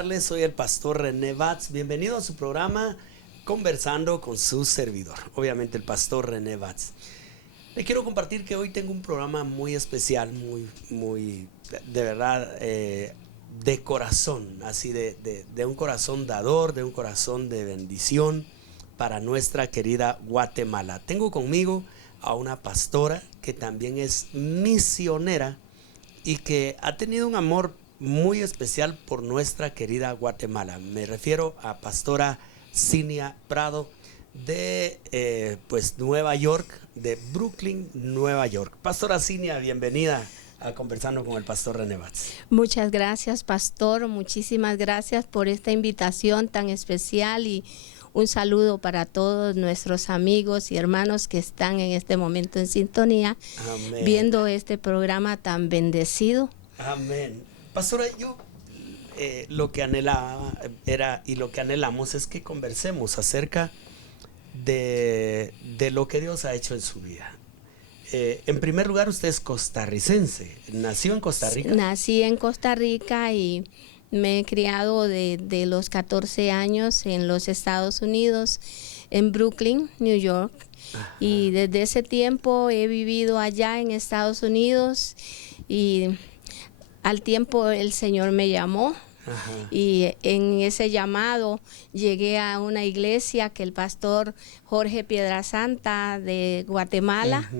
Soy el pastor René Batz. Bienvenido a su programa Conversando con su servidor. Obviamente el pastor René Batz. Le quiero compartir que hoy tengo un programa muy especial, muy de verdad, de corazón, así de un corazón dador, de un corazón de bendición para nuestra querida Guatemala. Tengo conmigo a una pastora que también es misionera y que ha tenido un amor muy especial por nuestra querida Guatemala. Me refiero a pastora Cinia Prado de Nueva York, de Brooklyn, Nueva York. Pastora Cinia, bienvenida a Conversando con el pastor René Batz. Muchas gracias, pastor. Muchísimas gracias por esta invitación tan especial y un saludo para todos nuestros amigos y hermanos que están en este momento en sintonía, Amén. Viendo este programa tan bendecido. Amén. Pastora, yo lo que anhelaba era, y lo que anhelamos es que conversemos acerca de lo que Dios ha hecho en su vida. En primer lugar, usted es costarricense. ¿Nació en Costa Rica? Nací en Costa Rica y me he criado de los 14 años en los Estados Unidos, en Brooklyn, New York. Ajá. Y desde ese tiempo he vivido allá en Estados Unidos y al tiempo el Señor me llamó. Ajá. Y en ese llamado llegué a una iglesia que el pastor Jorge Piedrasanta de Guatemala,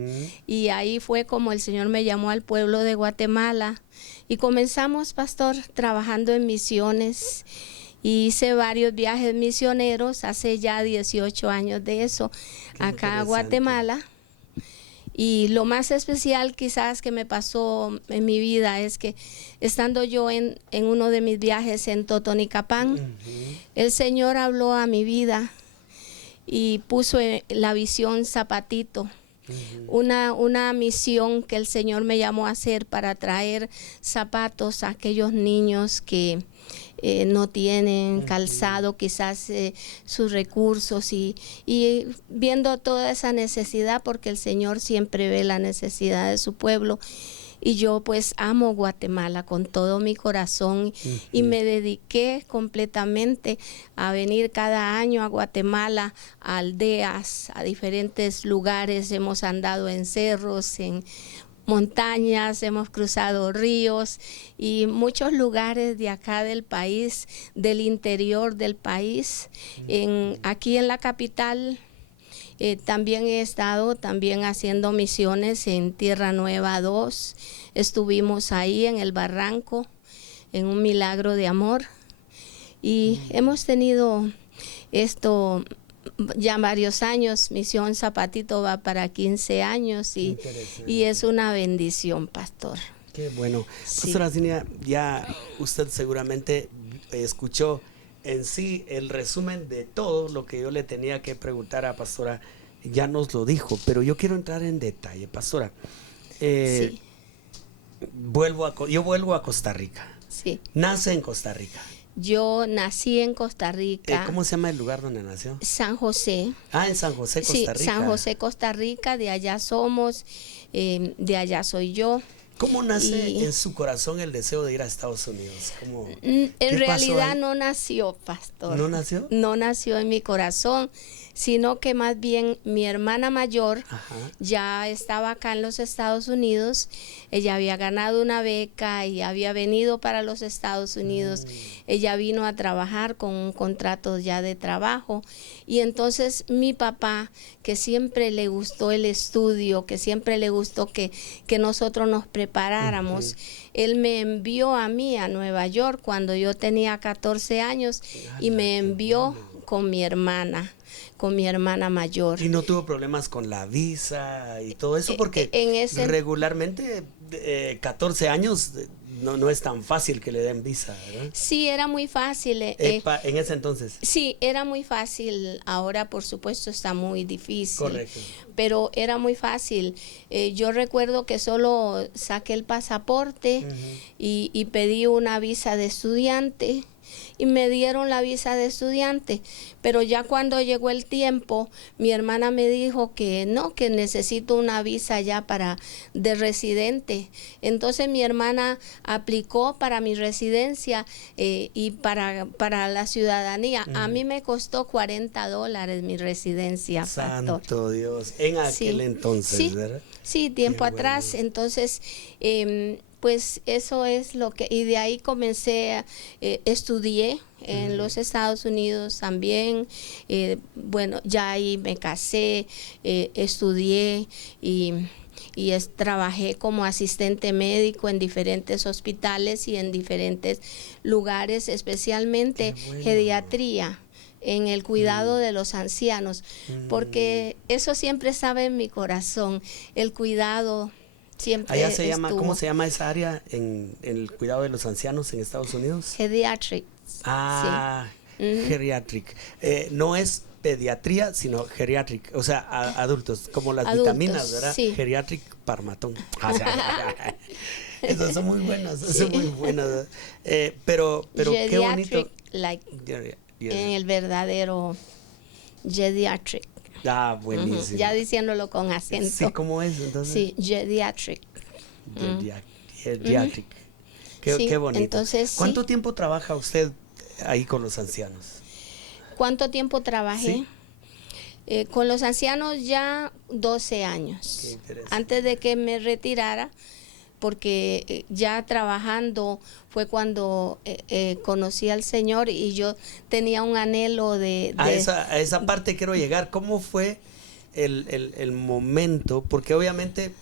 y ahí fue como el Señor me llamó al pueblo de Guatemala y comenzamos, pastor, trabajando en misiones. Hice varios viajes misioneros hace ya 18 años de eso, acá a Guatemala. Y lo más especial quizás que me pasó en mi vida es que estando yo en uno de mis viajes en Totonicapán, el Señor habló a mi vida y puso la visión Zapatito, una misión que el Señor me llamó a hacer para traer zapatos a aquellos niños que no tienen calzado, quizás sus recursos y viendo toda esa necesidad, porque el Señor siempre ve la necesidad de su pueblo. Y yo pues amo Guatemala con todo mi corazón y me dediqué completamente a venir cada año a Guatemala, a aldeas, a diferentes lugares. Hemos andado en cerros, en montañas, hemos cruzado ríos y muchos lugares de acá del país, del interior del país. Aquí en la capital también he estado haciendo misiones en Tierra Nueva 2. Estuvimos ahí en el Barranco, en un milagro de amor. Y hemos tenido esto ya varios años. Misión Zapatito va para 15 años y es una bendición, pastor. Qué bueno. Sí. Pastora Cinia, ya usted seguramente escuchó en sí el resumen de todo lo que yo le tenía que preguntar a pastora. Ya nos lo dijo, pero yo quiero entrar en detalle, pastora. Sí. Yo vuelvo a Costa Rica. Sí. Nace en Costa Rica. Yo nací en Costa Rica. ¿Cómo se llama el lugar donde nació? San José. Ah, en San José, Costa Rica. Sí, San José, Costa Rica, de allá somos, de allá soy yo. ¿Cómo nace en su corazón el deseo de ir a Estados Unidos? En realidad no nació, pastor. ¿No nació? No nació en mi corazón, sino que más bien mi hermana mayor ya estaba acá en los Estados Unidos. Ella había ganado una beca y había venido para los Estados Unidos. Ella vino a trabajar con un contrato ya de trabajo. Y entonces mi papá, que siempre le gustó el estudio, que siempre le gustó que nosotros nos preparáramos, él me envió a mí a Nueva York cuando yo tenía 14 años y me envió con mi hermana mayor. ¿Y no tuvo problemas con la visa y todo eso? Porque regularmente 14 años no es tan fácil que le den visa, ¿verdad? Sí, era muy fácil. En ese entonces. Sí, era muy fácil. Ahora, por supuesto, está muy difícil. Correcto. Pero era muy fácil. Yo recuerdo que solo saqué el pasaporte y pedí una visa de estudiante. y me dieron la visa de estudiante. Pero ya cuando llegó el tiempo, mi hermana me dijo que no, que necesito una visa ya de residente. Entonces mi hermana aplicó para mi residencia y para la ciudadanía. A mí me costó $40 mi residencia, Santo pastor. Dios, en aquel entonces, sí, ¿verdad? sí, tiempo Qué atrás. bueno. Entonces, pues eso es lo que, y de ahí comencé, estudié en los Estados Unidos también. Bueno, ya ahí me casé, estudié y trabajé como asistente médico en diferentes hospitales y en diferentes lugares, especialmente Qué bueno. geriatría, en el cuidado de los ancianos, porque eso siempre estaba en mi corazón, el cuidado siempre Allá se llama, estuvo. ¿cómo se llama esa área en el cuidado de los ancianos en Estados Unidos? Geriatrics. Ah, Sí. geriatric. No es pediatría, sino geriatric, o sea, adultos, como las Adultos, vitaminas, ¿verdad? sí. Geriatric parmatón. O sea, esas son muy buenas, Sí. son muy buenas. Pero qué bonito. Geriatric, like, Yeah. en el verdadero geriatric. Ah, buenísimo. Ya diciéndolo con acento. Sí, ¿cómo es entonces? Sí, geriatric. Geriatric. Qué, Sí, qué bonito. entonces, ¿Cuánto sí. tiempo trabaja usted ahí con los ancianos? ¿Cuánto tiempo trabajé? Sí. Con los ancianos ya 12 años. Qué interesante. Antes de que me retirara, porque ya trabajando fue cuando conocí al Señor y yo tenía un anhelo A esa parte quiero llegar. ¿Cómo fue el momento? Porque obviamente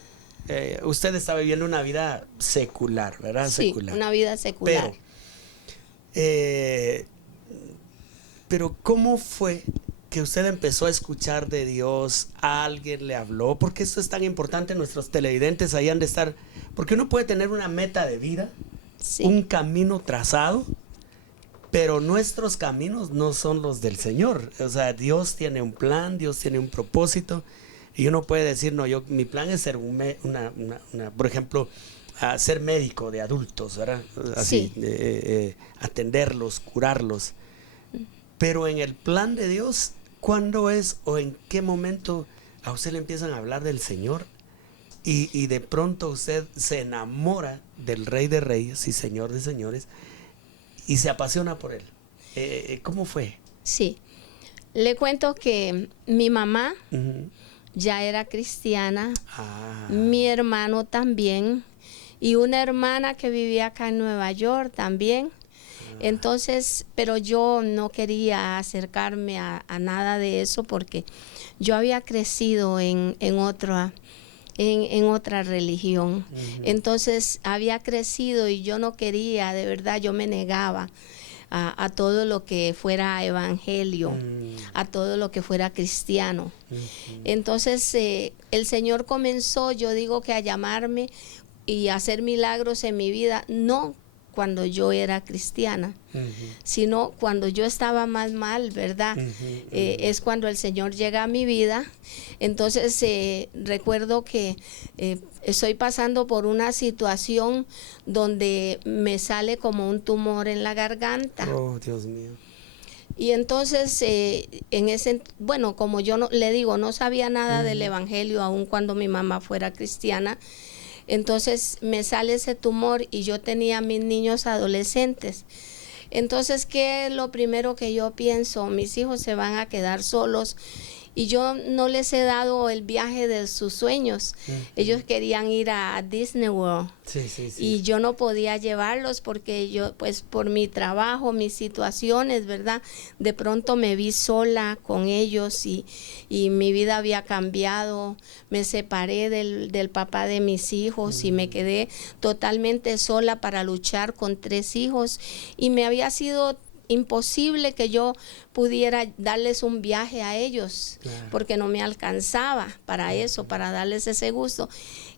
usted está viviendo una vida secular, ¿verdad? Sí, Secular. una vida secular. Pero ¿cómo fue que usted empezó a escuchar de Dios? ¿Alguien le habló? Porque esto es tan importante, nuestros televidentes ahí han de estar, porque uno puede tener una meta de vida, Sí. un camino trazado, pero nuestros caminos no son los del Señor. O sea, Dios tiene un plan, Dios tiene un propósito, y uno puede decir, no, mi plan es ser por ejemplo, ser médico de adultos, ¿verdad? Así, Sí. atenderlos, curarlos. Pero en el plan de Dios, ¿cuándo es o en qué momento a usted le empiezan a hablar del Señor? Y de pronto usted se enamora del Rey de Reyes y Señor de Señores y se apasiona por Él. ¿Cómo fue? Sí. Le cuento que mi mamá Uh-huh. ya era cristiana, Ah, mi hermano también, y una hermana que vivía acá en Nueva York también. Entonces, pero yo no quería acercarme a nada de eso porque yo había crecido en otra religión. Entonces había crecido y yo no quería, de verdad, yo me negaba a todo lo que fuera evangelio, a todo lo que fuera cristiano. Entonces el Señor comenzó, yo digo que a llamarme y a hacer milagros en mi vida, no cuando yo era cristiana, sino cuando yo estaba más mal, ¿verdad? Es cuando el Señor llega a mi vida. Entonces recuerdo que estoy pasando por una situación donde me sale como un tumor en la garganta. Oh, Dios mío. Y entonces, bueno, como yo le digo, no sabía nada del evangelio aun cuando mi mamá fuera cristiana. Entonces me sale ese tumor y yo tenía mis niños adolescentes. Entonces, ¿qué es lo primero que yo pienso? Mis hijos se van a quedar solos y yo no les he dado el viaje de sus sueños. Ellos querían ir a Disney World. Sí, sí, sí. Y yo no podía llevarlos porque yo, pues por mi trabajo, mis situaciones, ¿verdad? De pronto me vi sola con ellos y mi vida había cambiado. Me separé del papá de mis hijos y me quedé totalmente sola para luchar con 3 hijos. Y me había sido imposible que yo pudiera darles un viaje a ellos, porque no me alcanzaba para eso, para darles ese gusto.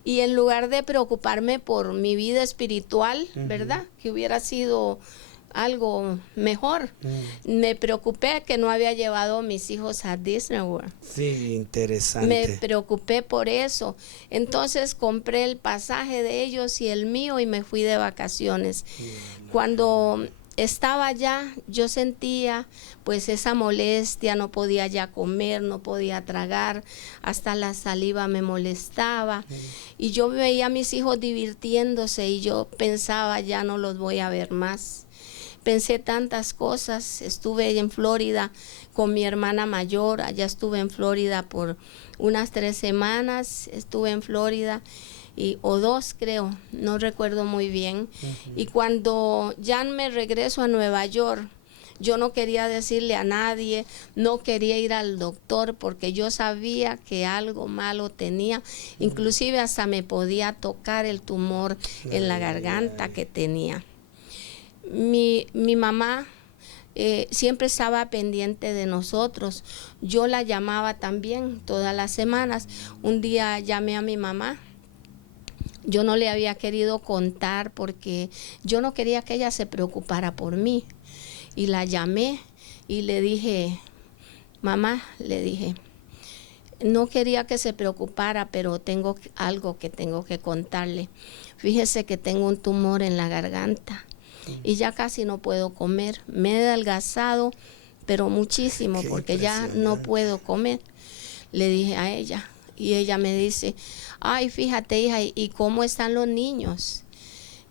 Y en lugar de preocuparme por mi vida espiritual, ¿verdad? Que hubiera sido algo mejor, me preocupé que no había llevado a mis hijos a Disney World. Sí, interesante. Me preocupé por eso. Entonces compré el pasaje de ellos y el mío y me fui de vacaciones. Cuando estaba ya, yo sentía pues esa molestia, no podía ya comer, no podía tragar, hasta la saliva me molestaba. Y yo veía a mis hijos divirtiéndose y yo pensaba, ya no los voy a ver más. Pensé tantas cosas. Estuve en Florida con mi hermana mayor, allá estuve en Florida por unas 3 semanas, estuve en Florida o 2 creo, no recuerdo muy bien. Y cuando ya me regreso a Nueva York, yo no quería decirle a nadie, no quería ir al doctor porque yo sabía que algo malo tenía, inclusive hasta me podía tocar el tumor en la garganta que tenía. Mi mamá siempre estaba pendiente de nosotros. Yo la llamaba también todas las semanas. Un día llamé a mi mamá. Yo no le había querido contar porque yo no quería que ella se preocupara por mí. Y la llamé y le dije, mamá, le dije, no quería que se preocupara, pero tengo algo que tengo que contarle. Fíjese que tengo un tumor en la garganta y ya casi no puedo comer. Me he adelgazado, pero muchísimo, porque ya no puedo comer. Le dije a ella y ella me dice, ay, fíjate, hija, ¿y cómo están los niños?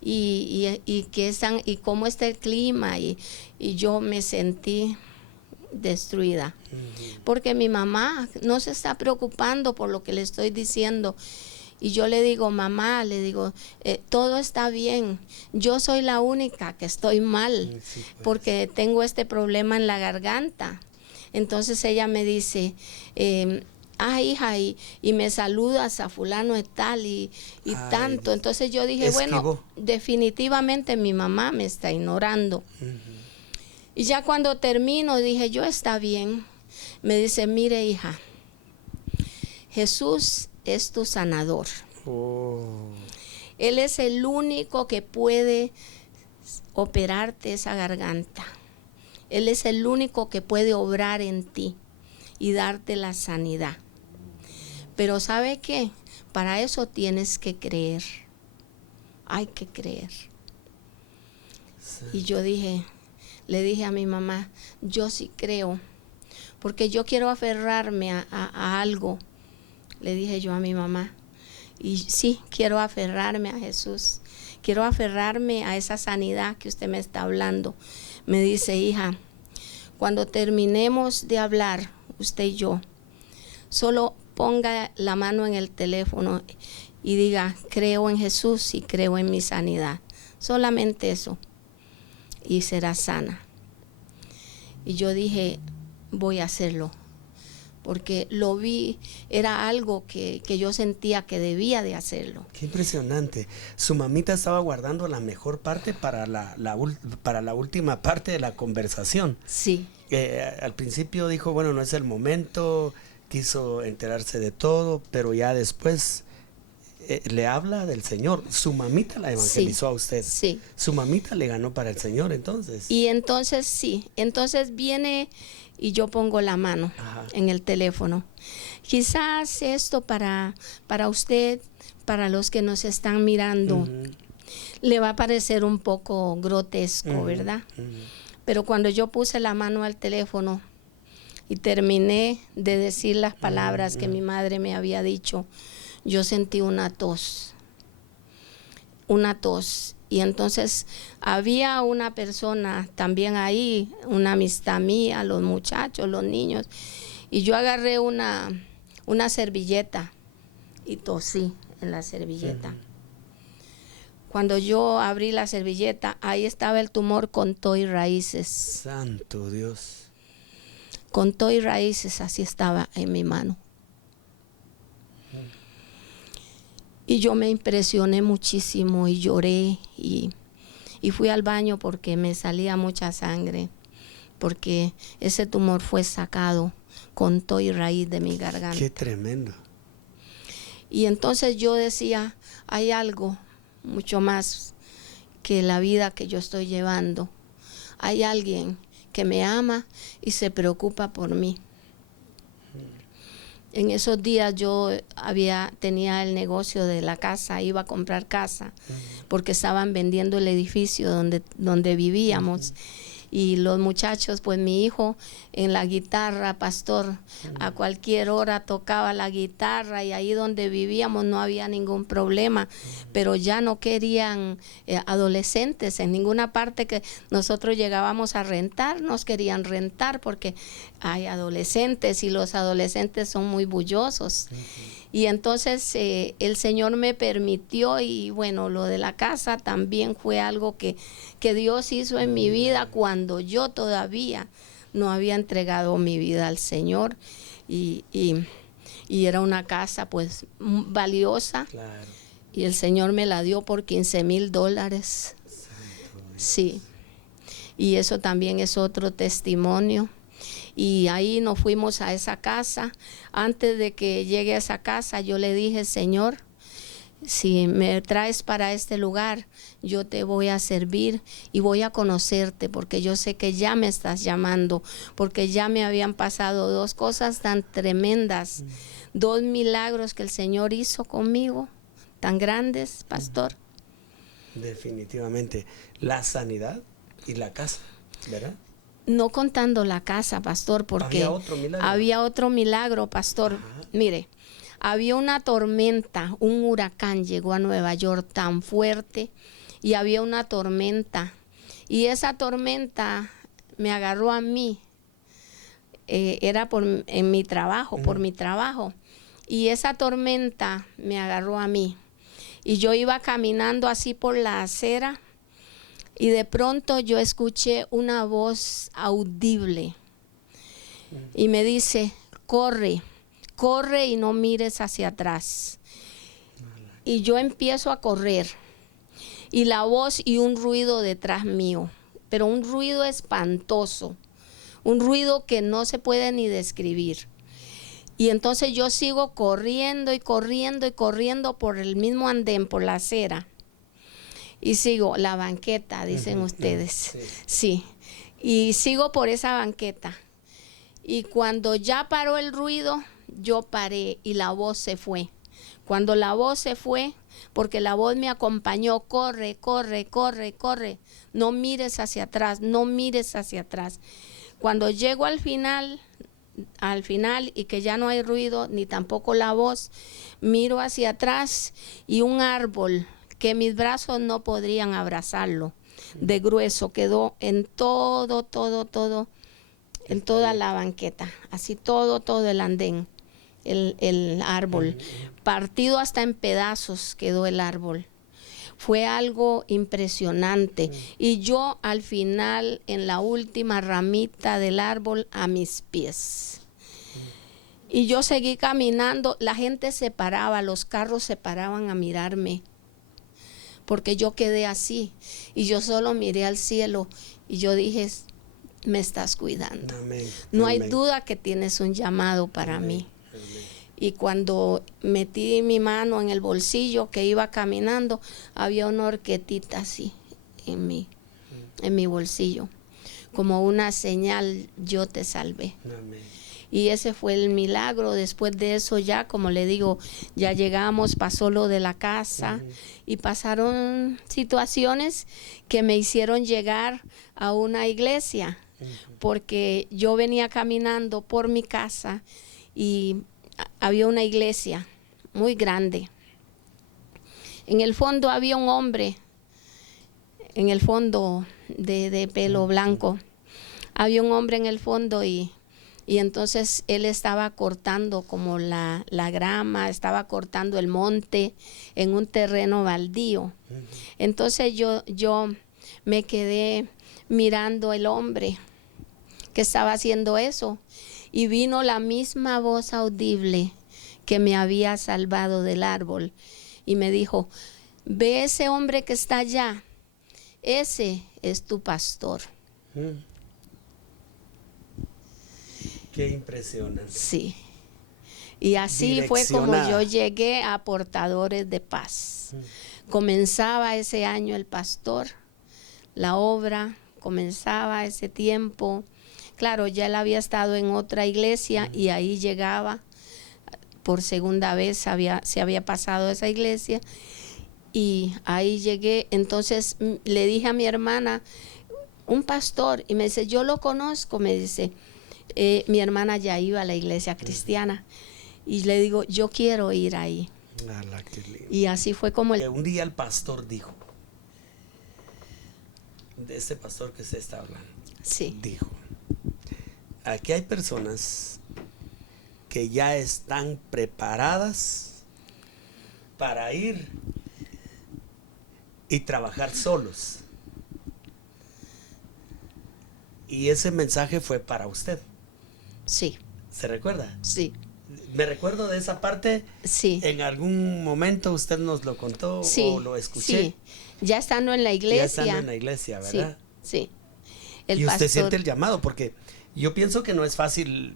¿Y cómo está el clima? Y yo me sentí destruida, porque mi mamá no se está preocupando por lo que le estoy diciendo. Y yo le digo, mamá, le digo, todo está bien, yo soy la única que estoy mal, porque tengo este problema en la garganta. Entonces ella me dice, hija, y me saludas a fulano de tal y tanto. Entonces yo dije, bueno, definitivamente mi mamá me está ignorando. Y ya cuando termino dije, yo está bien. Me dice, mire, hija, Jesús es tu sanador. Él es el único que puede operarte esa garganta. Él es el único que puede obrar en ti y darte la sanidad. Pero ¿sabe qué? Para eso tienes que creer. Hay que creer. Sí. Y yo le dije a mi mamá, yo sí creo, porque yo quiero aferrarme a algo. Le dije yo a mi mamá, y sí, quiero aferrarme a Jesús, quiero aferrarme a esa sanidad que usted me está hablando. Me dice, hija, cuando terminemos de hablar, usted y yo, solo ponga la mano en el teléfono y diga, creo en Jesús y creo en mi sanidad. Solamente eso. Y será sana. Y yo dije, voy a hacerlo. Porque lo vi, era algo que yo sentía que debía de hacerlo. Qué impresionante. Su mamita estaba guardando la mejor parte para la última parte de la conversación. Sí. Al principio dijo, bueno, no es el momento, quiso enterarse de todo, pero ya después le habla del Señor. Su mamita la evangelizó a usted. Sí. Su mamita le ganó para el Señor, entonces. Y entonces sí, entonces viene y yo pongo la mano en el teléfono. Quizás esto para usted, para los que nos están mirando, le va a parecer un poco grotesco, ¿verdad? Pero cuando yo puse la mano al teléfono y terminé de decir las palabras que mi madre me había dicho, yo sentí una tos. Y entonces había una persona también ahí, una amistad mía, los muchachos, los niños, y yo agarré una servilleta y tosí en la servilleta. Cuando yo abrí la servilleta, ahí estaba el tumor con todo y raíces. Santo Dios. Con todo y raíces, así estaba en mi mano. Y yo me impresioné muchísimo y lloré y fui al baño porque me salía mucha sangre, porque ese tumor fue sacado con todo y raíz de mi garganta. ¡Qué tremendo! Y entonces yo decía, hay algo mucho más que la vida que yo estoy llevando. Hay alguien que me ama y se preocupa por mí. En esos días yo tenía el negocio de la casa, iba a comprar casa, porque estaban vendiendo el edificio donde vivíamos. Y los muchachos, pues mi hijo en la guitarra, pastor, a cualquier hora tocaba la guitarra, y ahí donde vivíamos no había ningún problema, pero ya no querían adolescentes en ninguna parte que nosotros llegábamos a rentar, nos querían rentar porque hay adolescentes y los adolescentes son muy bullosos. Y entonces el Señor me permitió, y bueno, lo de la casa también fue algo que Dios hizo en mi vida cuando yo todavía no había entregado mi vida al Señor, y era una casa pues valiosa. Claro. Y el Señor me la dio por $15,000. Sí, y eso también es otro testimonio. Y ahí nos fuimos a esa casa. Antes de que llegue a esa casa, yo le dije: Señor, si me traes para este lugar, yo te voy a servir y voy a conocerte, porque yo sé que ya me estás llamando, porque ya me habían pasado 2 cosas tan tremendas, 2 milagros que el Señor hizo conmigo, tan grandes, pastor. Definitivamente, la sanidad y la casa, ¿verdad? No contando la casa, pastor, porque había otro milagro, pastor. Ajá. Mire, había una tormenta, un huracán llegó a Nueva York tan fuerte, y había una tormenta, y esa tormenta me agarró a mí. Era en mi trabajo, por mi trabajo, y esa tormenta me agarró a mí, y yo iba caminando así por la acera. Y de pronto yo escuché una voz audible y me dice: corre, corre y no mires hacia atrás. Y yo empiezo a correr, y la voz y un ruido detrás mío, pero un ruido espantoso, un ruido que no se puede ni describir. Y entonces yo sigo corriendo y corriendo y corriendo por el mismo andén, por la acera. Y sigo la banqueta, dicen ustedes. Sí. Y sigo por esa banqueta. Y cuando ya paró el ruido, yo paré y la voz se fue. Cuando la voz se fue, porque la voz me acompañó: corre, corre, corre, corre. No mires hacia atrás, no mires hacia atrás. Cuando llego al final y que ya no hay ruido, ni tampoco la voz, miro hacia atrás, y un árbol que mis brazos no podrían abrazarlo, de grueso, quedó en todo, en toda la banqueta, así todo el andén, el árbol, partido hasta en pedazos quedó el árbol. Fue algo impresionante, y yo al final, en la última ramita del árbol, a mis pies. Y yo seguí caminando, la gente se paraba, los carros se paraban a mirarme, porque yo quedé así, y yo solo miré al cielo, y yo dije: me estás cuidando. Amén. No hay duda que tienes un llamado para mí. Amén. Y cuando metí mi mano en el bolsillo que iba caminando, había una horquetita así en mi bolsillo, como una señal: yo te salvé. Amén. Y ese fue el milagro. Después de eso, ya, como le digo, ya llegamos, pasó lo de la casa, y pasaron situaciones que me hicieron llegar a una iglesia, porque yo venía caminando por mi casa y había una iglesia muy grande. En el fondo había un hombre, en el fondo de pelo blanco. Había un hombre en el fondo, y entonces él estaba cortando como la grama, estaba cortando el monte en un terreno baldío. Entonces yo me quedé mirando el hombre que estaba haciendo eso, y vino la misma voz audible que me había salvado del árbol, y me dijo: ve ese hombre que está allá, ese es tu pastor. Qué impresionante. Sí. Y así fue como yo llegué a Portadores de Paz. Comenzaba ese año el pastor, la obra, comenzaba ese tiempo. Claro, ya él había estado en otra iglesia, y ahí llegaba por segunda vez se había pasado a esa iglesia y ahí llegué. Entonces le dije a mi hermana, un pastor, y me dice, yo lo conozco, me dice, mi hermana ya iba a la iglesia cristiana y le digo, yo quiero ir ahí. Qué lindo. Y así fue como Un día el pastor dijo, de este pastor que se está hablando, sí. dijo, aquí hay personas que ya están preparadas para ir y trabajar solos. Y ese mensaje fue para usted. Sí. ¿Se recuerda? Sí. Me recuerdo de esa parte. Sí. En algún momento usted nos lo contó Sí, o lo escuché. sí. Ya estando en la iglesia. Ya estando en la iglesia, ¿verdad? Sí. Y usted siente el llamado, porque yo pienso que no es fácil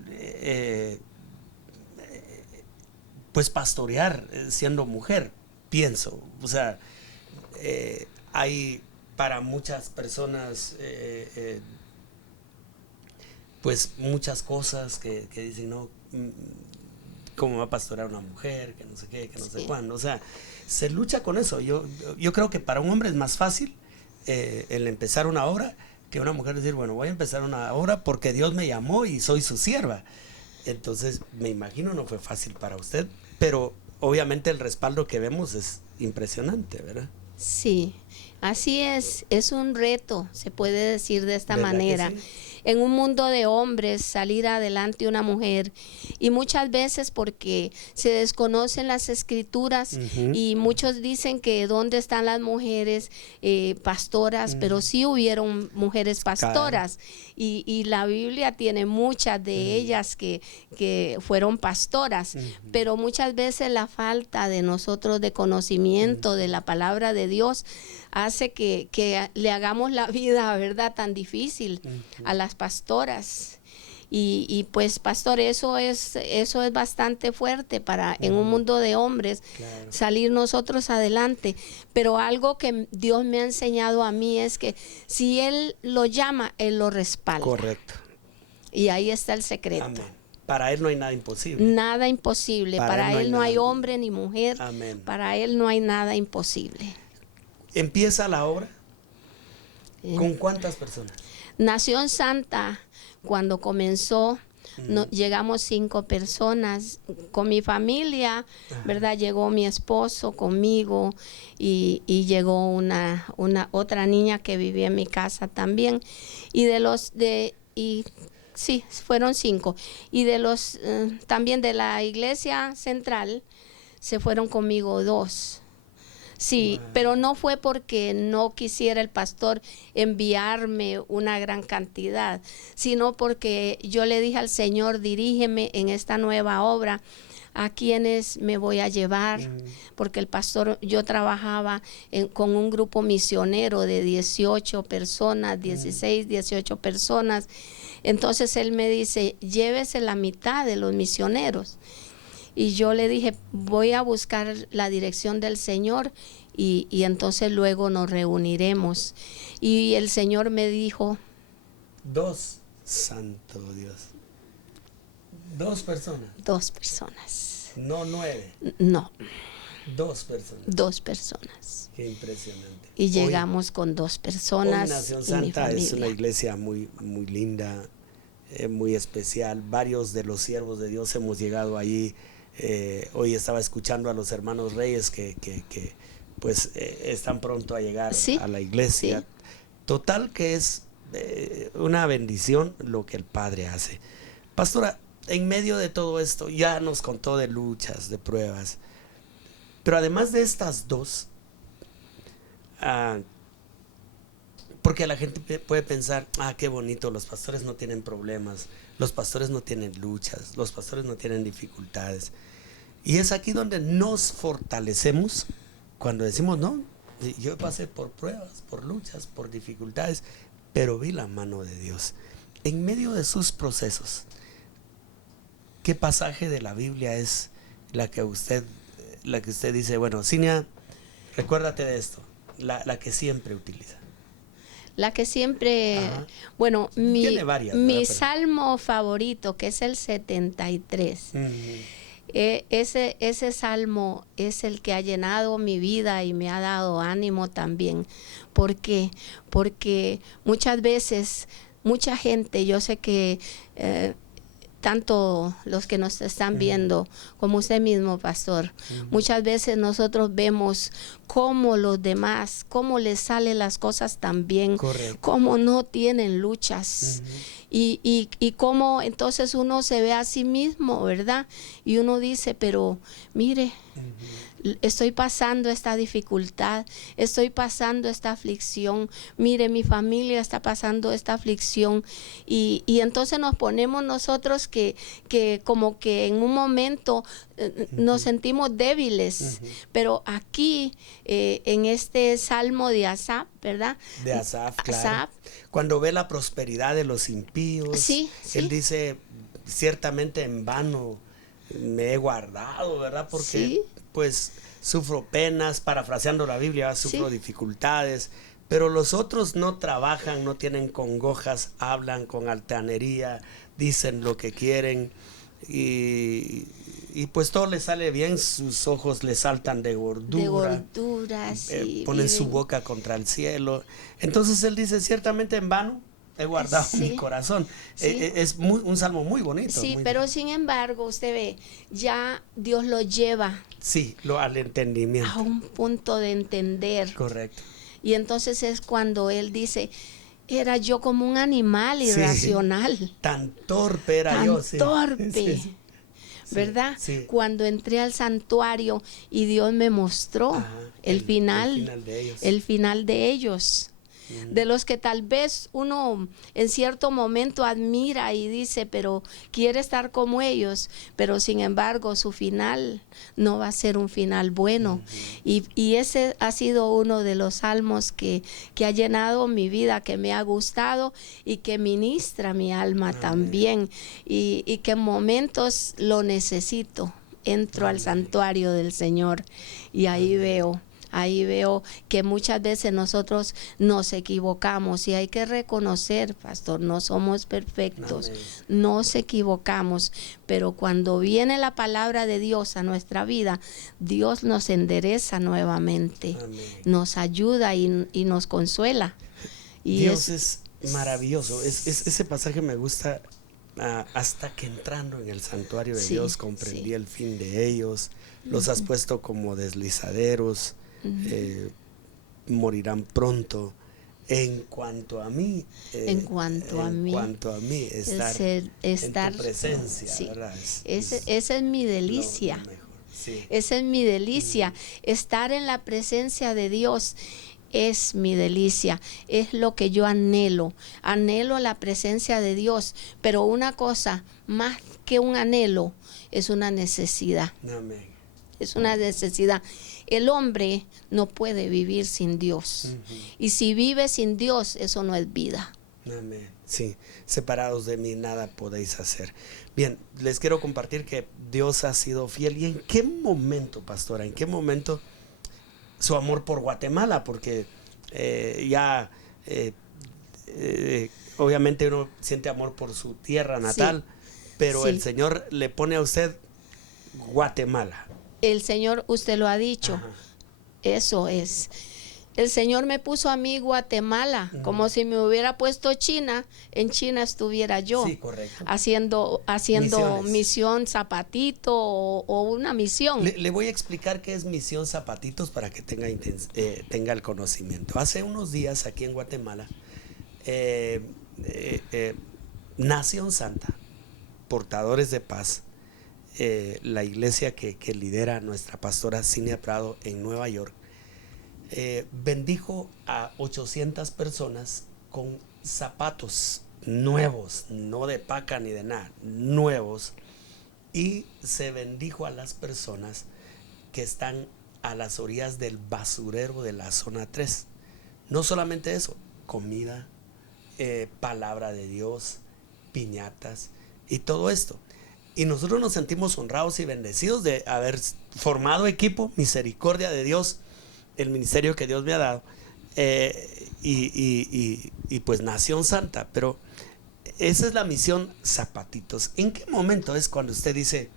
pues pastorear siendo mujer, pienso. O sea, hay para muchas personas pues muchas cosas que dicen, no, ¿cómo va a pastorear una mujer? Que no sé qué, que no sé cuándo. O sea, se lucha con eso. Yo creo que para un hombre es más fácil el empezar una obra que una mujer decir, bueno, voy a empezar una obra porque Dios me llamó y soy su sierva. Entonces, me imagino no fue fácil para usted, pero obviamente el respaldo que vemos es impresionante, ¿verdad? Sí, así es un reto, se puede decir de esta manera. Sí? En un mundo de hombres, salir adelante una mujer, y muchas veces porque se desconocen las escrituras y muchos dicen que dónde están las mujeres pastoras, pero sí hubieron mujeres pastoras, y la Biblia tiene muchas de ellas que fueron pastoras, pero muchas veces la falta de nosotros de conocimiento de la palabra de Dios hace que le hagamos la vida, ¿verdad?, tan difícil a las pastoras. Y pues, pastor, eso es bastante fuerte para en un mundo de hombres, claro, salir nosotros adelante. Pero algo que Dios me ha enseñado a mí es que si Él lo llama, Él lo respalda. Correcto. Y ahí está el secreto. Amén. Para Él no hay nada imposible. Nada imposible. Para Él no hay hombre ni mujer. Amén. Para Él no hay nada imposible. ¿Empieza la obra? ¿Con cuántas personas? Nación Santa, cuando comenzó, llegamos 5 personas con mi familia, ¿verdad? Llegó mi esposo conmigo y llegó una otra niña que vivía en mi casa también. Y sí, fueron 5. Y de los también de la iglesia central se fueron conmigo 2. Sí, pero no fue porque no quisiera el pastor enviarme una gran cantidad, sino porque yo le dije al Señor, dirígeme en esta nueva obra a quienes me voy a llevar, porque el pastor, yo trabajaba con un grupo misionero de 18 personas, 16, 18 personas, entonces él me dice, llévese la mitad de los misioneros. Y yo le dije, voy a buscar la dirección del Señor y entonces luego nos reuniremos. Y el Señor me dijo, 2, santo Dios. 2 personas. 2 personas. No 9. No. 2 personas. 2 personas. Qué impresionante. Y llegamos con 2 personas. Hoy Nación Santa es una iglesia muy, muy linda, muy especial. Varios de los siervos de Dios hemos llegado allí. Hoy estaba escuchando a los hermanos Reyes que pues están pronto a llegar a la iglesia. Sí. Total que es una bendición lo que el Padre hace. Pastora, en medio de todo esto, ya nos contó de luchas, de pruebas, pero además de estas 2, porque la gente puede pensar, qué bonito, los pastores no tienen problemas, los pastores no tienen luchas, los pastores no tienen dificultades. Y es aquí donde nos fortalecemos cuando decimos, no, yo pasé por pruebas, por luchas, por dificultades, pero vi la mano de Dios. En medio de sus procesos, ¿qué pasaje de la Biblia es la que usted dice, bueno, Cinia, recuérdate de esto, la que siempre utiliza? La que siempre, bueno, mi salmo favorito, que es el 73. Ese salmo es el que ha llenado mi vida y me ha dado ánimo también. ¿Por qué? Porque muchas veces, mucha gente, yo sé que tanto los que nos están viendo como usted mismo, pastor, muchas veces nosotros vemos cómo los demás, cómo les salen las cosas tan bien, cómo no tienen luchas. Y cómo entonces uno se ve a sí mismo, ¿verdad? Y uno dice, pero mire, estoy pasando esta dificultad, estoy pasando esta aflicción, mire, mi familia está pasando esta aflicción, y entonces nos ponemos nosotros que como que en un momento nos sentimos débiles, pero aquí en este salmo de Asaf, ¿verdad? De Asaf, claro. Asaf, cuando ve la prosperidad de los impíos, sí. Él dice, ciertamente en vano me he guardado, ¿verdad? Porque pues sufro penas, parafraseando la Biblia, sufro dificultades, pero los otros no trabajan, no tienen congojas, hablan con altanería, dicen lo que quieren y pues todo les sale bien, sus ojos les saltan de gordura, ponen su boca contra el cielo. Entonces él dice, ciertamente en vano he guardado mi corazón. Es un salmo muy bonito. Sí, muy pero bien. sin embargo, usted ve, ya Dios lo lleva al entendimiento. A un punto de entender. Correcto. Y entonces es cuando él dice, era yo como un animal irracional. Tan torpe era yo. Tan torpe. ¿Verdad? Sí. Cuando entré al santuario y Dios me mostró el final de ellos. De los que tal vez uno en cierto momento admira y dice, pero quiere estar como ellos, pero sin embargo su final no va a ser un final bueno. Y ese ha sido uno de los salmos que ha llenado mi vida, que me ha gustado y que ministra mi alma también, y que en momentos lo necesito. Entro al santuario del Señor y ahí veo que muchas veces nosotros nos equivocamos, y hay que reconocer, pastor, no somos perfectos, nos equivocamos, pero cuando viene la palabra de Dios a nuestra vida, Dios nos endereza nuevamente, nos ayuda y nos consuela. Y Dios es maravilloso. Ese pasaje me gusta. Hasta que entrando en el santuario de Dios comprendí el fin de ellos. Los has puesto como deslizaderos. Morirán pronto. En cuanto a mí, estar en tu presencia, ¿verdad? Esa es mi delicia. Lo mejor. Sí. Esa es mi delicia. Estar en la presencia de Dios es mi delicia, es lo que yo anhelo la presencia de Dios, pero una cosa más que un anhelo es una necesidad. Amén. Es una necesidad. El hombre no puede vivir sin Dios, y si vive sin Dios, eso no es vida. Amén. Sí, separados de mí nada podéis hacer. Bien, les quiero compartir que Dios ha sido fiel. ¿Y en qué momento, pastora? ¿En qué momento su amor por Guatemala? Porque obviamente uno siente amor por su tierra natal, pero el Señor le pone a usted Guatemala. El Señor, usted lo ha dicho, eso es. El Señor me puso a mí Guatemala, como si me hubiera puesto China, en China estuviera yo, haciendo misión Zapatito o una misión. Le voy a explicar qué es misión Zapatitos para que tenga el conocimiento. Hace unos días aquí en Guatemala, Nación Santa, Portadores de Paz, la iglesia que lidera nuestra pastora Cinia Prado en Nueva York, bendijo a 800 personas con zapatos nuevos, no de paca ni de nada, nuevos, y se bendijo a las personas que están a las orillas del basurero de la zona 3. No solamente eso, comida, palabra de Dios, piñatas y todo esto. Y nosotros nos sentimos honrados y bendecidos de haber formado equipo, misericordia de Dios, el ministerio que Dios me ha dado, y pues Nación Santa. Pero esa es la misión Zapatitos. ¿En qué momento es cuando usted dice,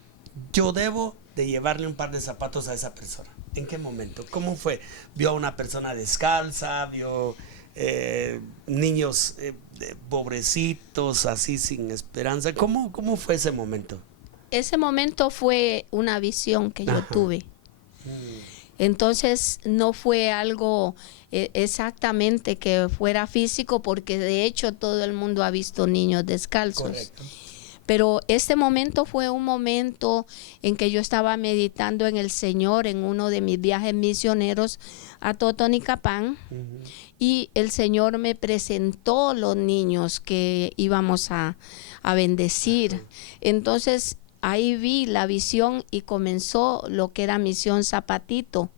yo debo de llevarle un par de zapatos a esa persona? ¿En qué momento? ¿Cómo fue? ¿Vio a una persona descalza? ¿Vio niños pobrecitos, así sin esperanza? ¿Cómo fue ese momento? Ese momento fue una visión que yo tuve. Entonces no fue algo exactamente que fuera físico, porque de hecho todo el mundo ha visto niños descalzos. Correcto. Pero este momento fue un momento en que yo estaba meditando en el Señor en uno de mis viajes misioneros a Totonicapán. Y el Señor me presentó los niños que íbamos a bendecir. Entonces ahí vi la visión y comenzó lo que era Misión Zapatito.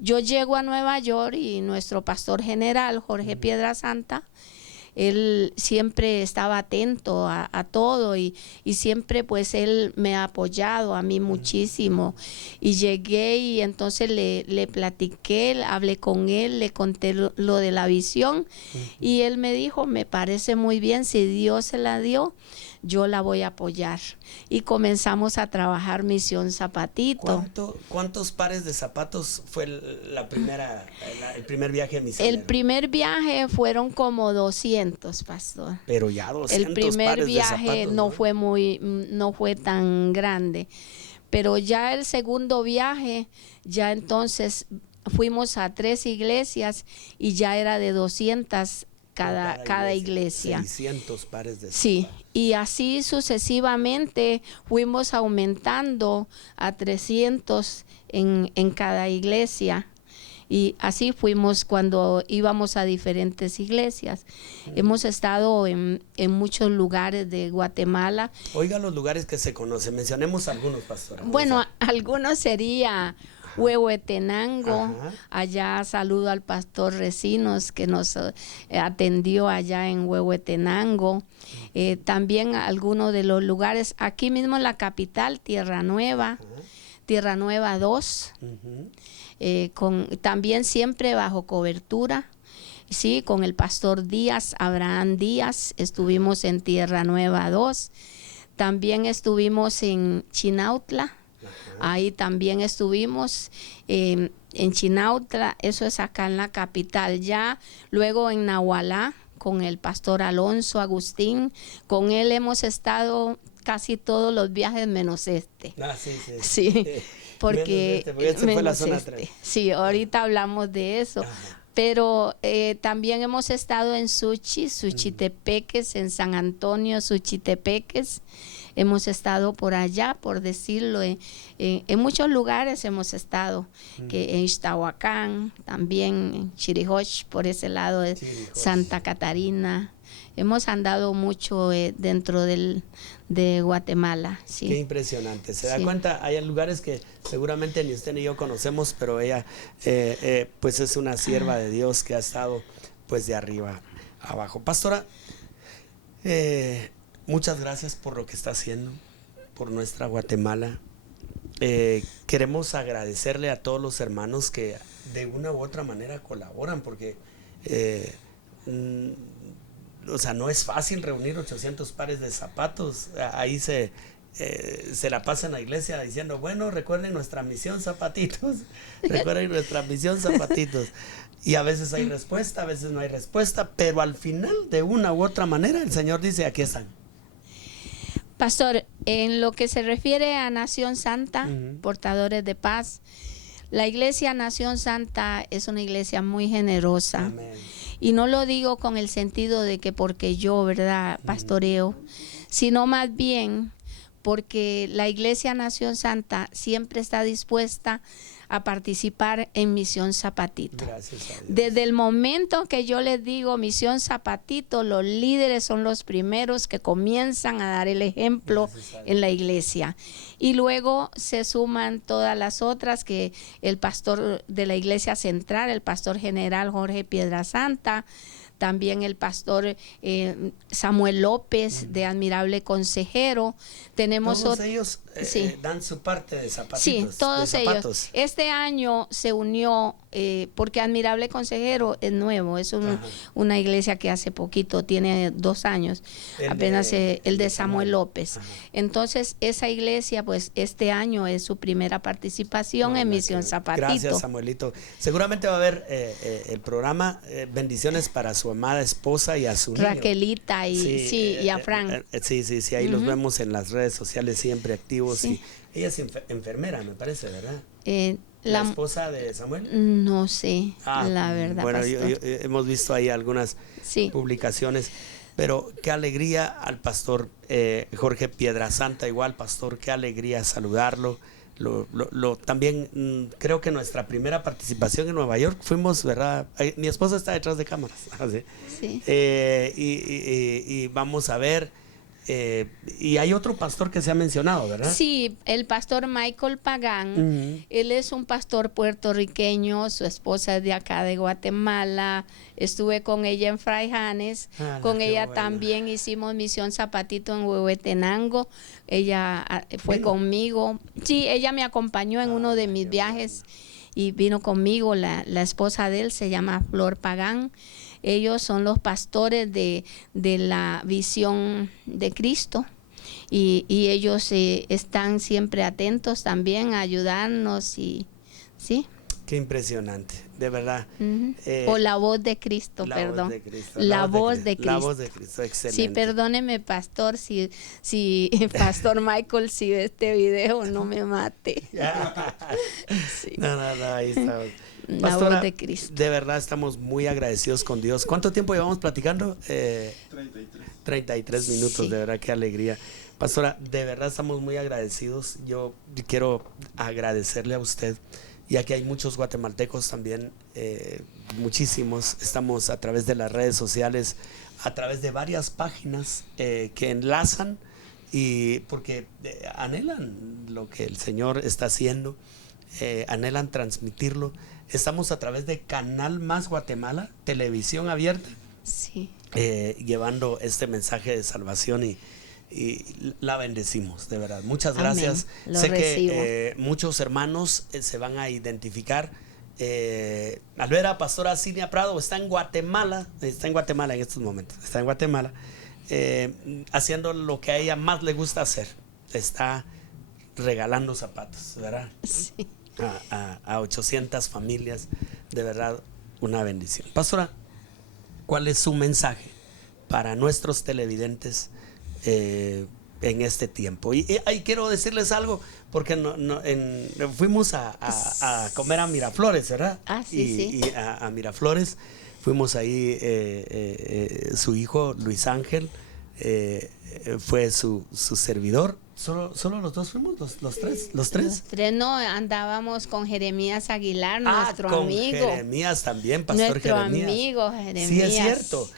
Yo llego a Nueva York y nuestro pastor general, Jorge Piedrasanta, él siempre estaba atento a todo y siempre pues él me ha apoyado a mí muchísimo. Y llegué y entonces le platiqué, hablé con él, le conté lo de la visión y él me dijo, me parece muy bien, si Dios se la dio, yo la voy a apoyar. Y comenzamos a trabajar Misión Zapatito. ¿Cuántos pares de zapatos fue el primer viaje misionero? El primer viaje fueron como 200, pastor. Pero ya 200 el primer pares viaje de zapatos, no fue tan grande. Pero ya el segundo viaje, ya entonces fuimos a 3 iglesias y ya era de 200 cada iglesia. 600 pares de zapatos. Sí, y así sucesivamente fuimos aumentando a 300 en cada iglesia. Y así fuimos cuando íbamos a diferentes iglesias. Hemos estado en muchos lugares de Guatemala. Oiga los lugares que se conocen, mencionemos algunos, pastora. Bueno, algunos sería Huehuetenango. Allá saludo al pastor Recinos que nos atendió allá en Huehuetenango. También algunos de los lugares, aquí mismo en la capital, Tierra Nueva, Tierra Nueva 2, también siempre bajo cobertura. Sí, con el pastor Díaz, Abraham Díaz, estuvimos en Tierra Nueva 2. También estuvimos en Chinautla. Ahí también estuvimos en Chinautla, eso es acá en la capital. Ya luego en Nahualá con el pastor Alonso Agustín, con él hemos estado casi todos los viajes menos este. Sí, porque fue la zona 3. Sí, ahorita hablamos de eso. Pero también hemos estado en Suchitepeques, en San Antonio, Suchitepeques. Hemos estado por allá, por decirlo, en muchos lugares hemos estado, que en Ixtahuacán, también en Chirijoch, por ese lado de Santa Catarina. Hemos andado mucho dentro de Guatemala. Sí. Qué impresionante. Se da cuenta, hay lugares que seguramente ni usted ni yo conocemos, pero ella pues es una sierva de Dios que ha estado pues de arriba abajo. Pastora, muchas gracias por lo que está haciendo por nuestra Guatemala. Queremos agradecerle a todos los hermanos que de una u otra manera colaboran, porque o sea, no es fácil reunir 800 pares de zapatos. Ahí se la pasa en la iglesia diciendo, bueno, recuerden nuestra misión zapatitos, recuerden nuestra misión zapatitos. Y a veces hay respuesta, a veces no hay respuesta, pero al final, de una u otra manera, el Señor dice, aquí están. Pastor, en lo que se refiere a Nación Santa, portadores de paz, la iglesia Nación Santa es una iglesia muy generosa. Amén. Y no lo digo con el sentido de que porque yo, ¿verdad?, pastoreo, sino más bien porque la iglesia Nación Santa siempre está dispuesta a participar en Misión Zapatito. Gracias a Dios. Desde el momento que yo les digo Misión Zapatito, los líderes son los primeros que comienzan a dar el ejemplo en la iglesia. Y luego se suman todas las otras, que el pastor de la iglesia central, el pastor general Jorge Piedrasanta, también el pastor Samuel López, de Admirable Consejero. Tenemos todos ellos dan su parte de zapatitos. Sí, todos ellos. Este año se unió porque Admirable Consejero es nuevo, es una iglesia que hace poquito, tiene 2 años, el de Samuel López. Ajá. Entonces, esa iglesia, pues este año es su primera participación en Misión Zapatito. Gracias, Samuelito. Seguramente va a haber el programa. Bendiciones para su amada esposa y a su niño. Raquelita y a Frank. Sí, ahí los vemos en las redes sociales siempre activos. Sí. Y ella es enfermera, me parece, ¿verdad? ¿La esposa de Samuel? No sé, la verdad. Bueno, hemos visto ahí algunas publicaciones, pero qué alegría al pastor Jorge Piedrasanta, igual, pastor, qué alegría saludarlo. También creo que nuestra primera participación en Nueva York fuimos, ¿verdad? Mi esposa está detrás de cámaras. Sí. Y vamos a ver. Y hay otro pastor que se ha mencionado, ¿verdad? Sí, el pastor Michael Pagán. Él es un pastor puertorriqueño, su esposa es de acá de Guatemala. Estuve con ella en Fraijanes, con ella también hicimos Misión Zapatito en Huehuetenango. Ella fue conmigo. Sí, ella me acompañó en uno de mis viajes y vino conmigo. La esposa de él se llama Flor Pagán. Ellos son los pastores de la Visión de Cristo y ellos están siempre atentos también a ayudarnos y sí. Qué impresionante, de verdad. O la voz de Cristo, perdón. La voz de Cristo. La voz de Cristo, excelente. Sí, perdóneme, pastor, si Pastor Michael, si ve este video, no me mate. Sí. No, ahí está. Pastora, la voz de Cristo. De verdad estamos muy agradecidos con Dios. ¿Cuánto tiempo llevamos platicando? 33 minutos, de verdad, qué alegría. Pastora, de verdad estamos muy agradecidos. Yo quiero agradecerle a usted, ya que hay muchos guatemaltecos también, muchísimos. Estamos a través de las redes sociales, a través de varias páginas que enlazan y porque anhelan lo que el Señor está haciendo, anhelan transmitirlo. Estamos a través de Canal Más Guatemala, televisión abierta, llevando este mensaje de salvación y la bendecimos, de verdad. Muchas gracias. Sé que muchos hermanos se van a identificar. Al ver a Pastora Cinia Prado, está en Guatemala en estos momentos, está en Guatemala, haciendo lo que a ella más le gusta hacer. Está regalando zapatos, ¿verdad? Sí. A 800 familias, de verdad, una bendición. Pastora, ¿cuál es su mensaje para nuestros televidentes en este tiempo? Y quiero decirles algo, porque fuimos a comer a Miraflores, ¿verdad? Sí. Y a Miraflores fuimos ahí, su hijo Luis Ángel fue su servidor. ¿Solo los dos fuimos? ¿Los tres? ¿Los tres? No, andábamos con Jeremías Aguilar, nuestro amigo. Jeremías también, pastor nuestro Jeremías. Amigo Jeremías. Sí, es cierto.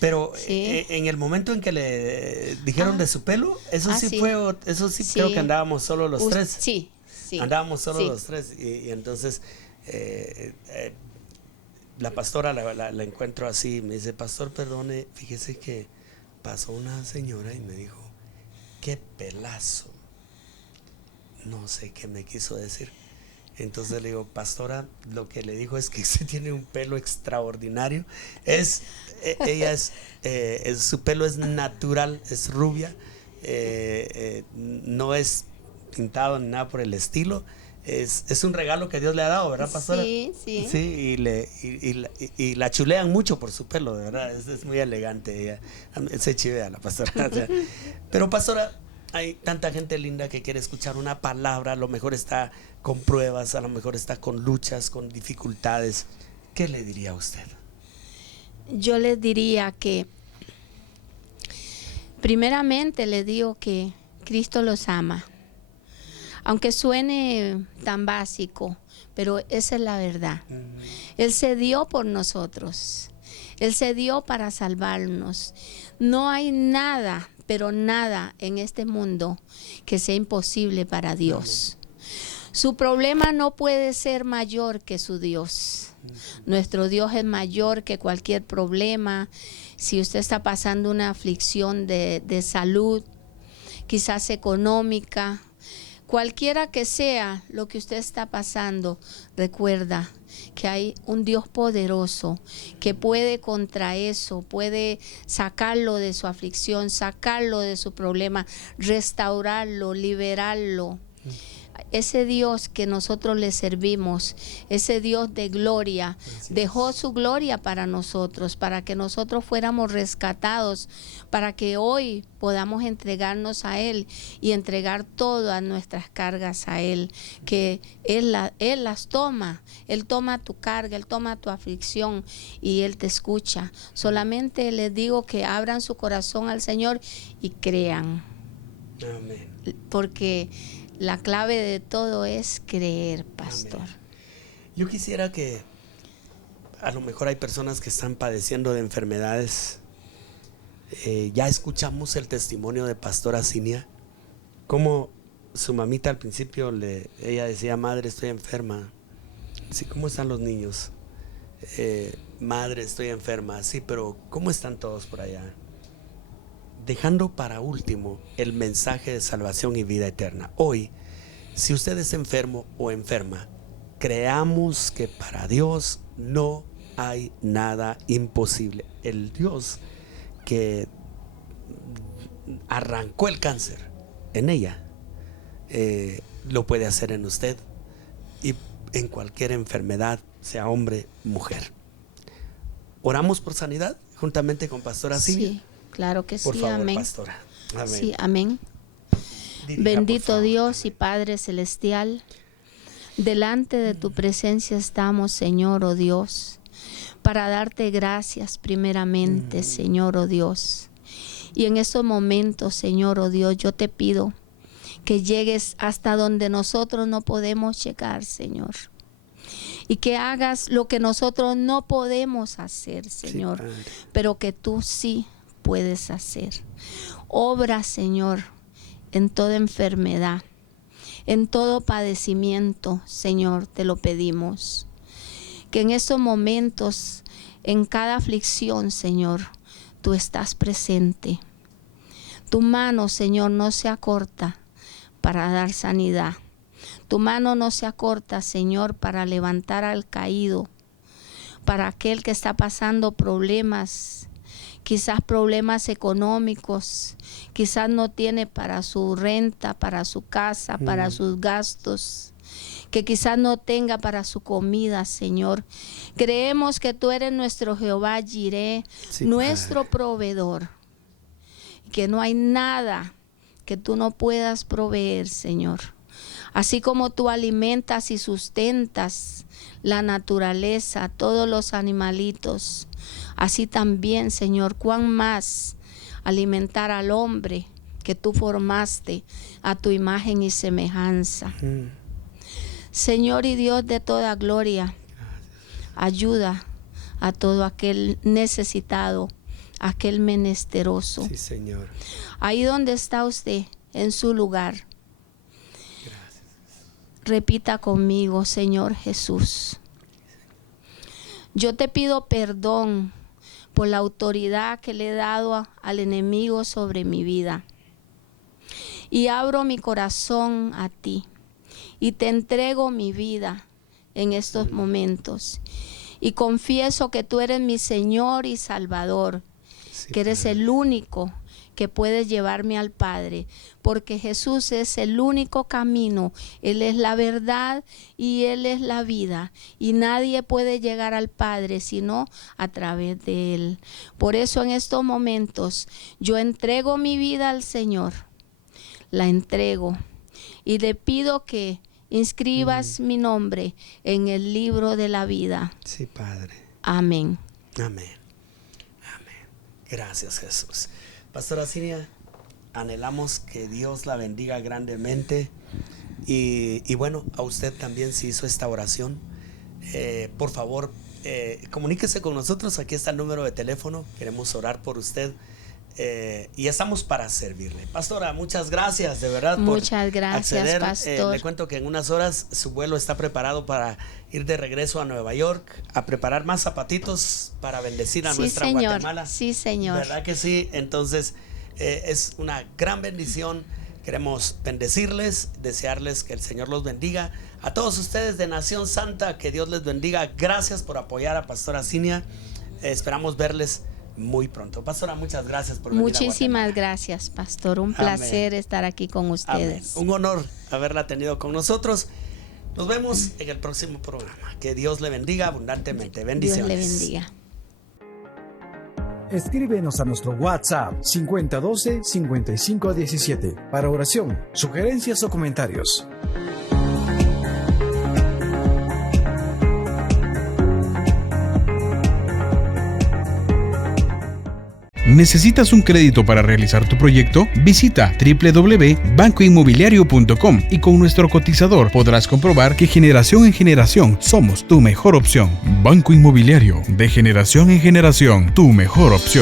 Pero en el momento en que le dijeron de su pelo, eso creo que andábamos solo los tres. Sí. Andábamos solo los tres. Y entonces la pastora la encuentro así, me dice, pastor, perdone, fíjese que pasó una señora y me dijo, qué pelazo. No sé qué me quiso decir. Entonces le digo, pastora, lo que le dijo es que usted tiene un pelo extraordinario. Su pelo es natural, es rubia, no es pintado ni nada por el estilo. Es un regalo que Dios le ha dado, ¿verdad, pastora? Sí. Sí, y la chulean mucho por su pelo, de verdad. Es muy elegante ella. Se chivea la pastora. Pero, pastora, hay tanta gente linda que quiere escuchar una palabra. A lo mejor está con pruebas, a lo mejor está con luchas, con dificultades. ¿Qué le diría a usted? Yo les diría que primeramente les digo que Cristo los ama. Aunque suene tan básico, pero esa es la verdad. Él se dio por nosotros. Él se dio para salvarnos. No hay nada, pero nada en este mundo que sea imposible para Dios. Su problema no puede ser mayor que su Dios. Nuestro Dios es mayor que cualquier problema. Si usted está pasando una aflicción de salud, quizás económica, Cualquiera que sea lo que usted está pasando, recuerda que hay un Dios poderoso que puede contra eso, puede sacarlo de su aflicción, sacarlo de su problema, restaurarlo, liberarlo. Ese Dios que nosotros le servimos, ese Dios de gloria, dejó su gloria para nosotros, para que nosotros fuéramos rescatados, para que hoy podamos entregarnos a Él y entregar todas nuestras cargas a Él, que Él las toma, Él toma tu carga, Él toma tu aflicción y Él te escucha. Solamente les digo que abran su corazón al Señor y crean. Amén. Porque la clave de todo es creer, pastor. Amén. Yo quisiera que a lo mejor hay personas que están padeciendo de enfermedades. Ya escuchamos el testimonio de Pastora Cinia, como su mamita al principio ella decía: madre, estoy enferma. Sí, ¿cómo están los niños? Madre, estoy enferma. Sí, pero ¿cómo están todos por allá? Dejando para último el mensaje de salvación y vida eterna. Hoy, si usted es enfermo o enferma, creamos que para Dios no hay nada imposible. El Dios que arrancó el cáncer en ella, lo puede hacer en usted y en cualquier enfermedad, sea hombre, mujer. Oramos por sanidad juntamente con Pastora Cinia. Sí. Claro que por sí, favor, amén. pastora. Amén. Sí, amén. Dirija, Bendito Dios y Padre celestial, delante de tu presencia estamos, Señor, oh Dios, para darte gracias primeramente, Señor, oh Dios. Y en estos momentos, Señor, oh Dios, yo te pido que llegues hasta donde nosotros no podemos llegar, Señor. Y que hagas lo que nosotros no podemos hacer, Señor, sí, pero que tú sí puedes hacer. Obra, Señor, en toda enfermedad, en todo padecimiento, Señor, te lo pedimos. Que en estos momentos, en cada aflicción, Señor, tú estás presente. Tu mano, Señor, no se acorta para dar sanidad. Tu mano no se acorta, Señor, para levantar al caído, para aquel que está pasando problemas, quizás problemas económicos, quizás no tiene para su renta, para su casa, para sus gastos, que quizás no tenga para su comida, Señor. Creemos que tú eres nuestro Jehová Jireh, sí, nuestro proveedor, que no hay nada que tú no puedas proveer, Señor. Así como tú alimentas y sustentas la naturaleza, todos los animalitos, así también, Señor, cuán más alimentar al hombre que tú formaste a tu imagen y semejanza. Señor y Dios de toda gloria, ayuda a todo aquel necesitado, aquel menesteroso. Sí, Señor. Ahí donde está usted, en su lugar. Gracias. Repita conmigo: Señor Jesús, yo te pido perdón por la autoridad que le he dado al enemigo sobre mi vida. Y abro mi corazón a ti y te entrego mi vida en estos momentos. Y confieso que tú eres mi Señor y Salvador, Sí, que eres Padre. el único que puedes llevarme al Padre, porque Jesús es el único camino, Él es la verdad y Él es la vida, y nadie puede llegar al Padre sino a través de Él. Por eso en estos momentos yo entrego mi vida al Señor, la entrego y le pido que inscribas mi nombre en el libro de la vida. Sí, Padre. Amén. Amén. Amén. Gracias, Jesús. Pastora Cinia, anhelamos que Dios la bendiga grandemente y bueno, a usted también si hizo esta oración, por favor, comuníquese con nosotros. Aquí está el número de teléfono, queremos orar por usted y estamos para servirle. Pastora, muchas gracias de verdad por Muchas gracias, acceder. pastor. Le cuento que en unas horas su vuelo está preparado para ir de regreso a Nueva York, a preparar más zapatitos para bendecir a Sí, nuestra señor. Guatemala. Sí, señor. ¿Verdad que sí? Entonces es una gran bendición Queremos bendecirles, desearles que el Señor los bendiga. A todos ustedes de Nación Santa, que Dios les bendiga. Gracias por apoyar a Pastora Cinia. Esperamos verles muy pronto. Pastora, muchas gracias por venir. Muchísimas gracias, pastor. Un placer estar aquí con ustedes. Amén. Un honor haberla tenido con nosotros. Nos vemos en el próximo programa. Que Dios le bendiga abundantemente. Bendiciones. Dios le bendiga. Escríbenos a nuestro WhatsApp 5012-5517 para oración, sugerencias o comentarios. ¿Necesitas un crédito para realizar tu proyecto? Visita www.bancoinmobiliario.com y con nuestro cotizador podrás comprobar que generación en generación somos tu mejor opción. Banco Inmobiliario, de generación en generación, tu mejor opción.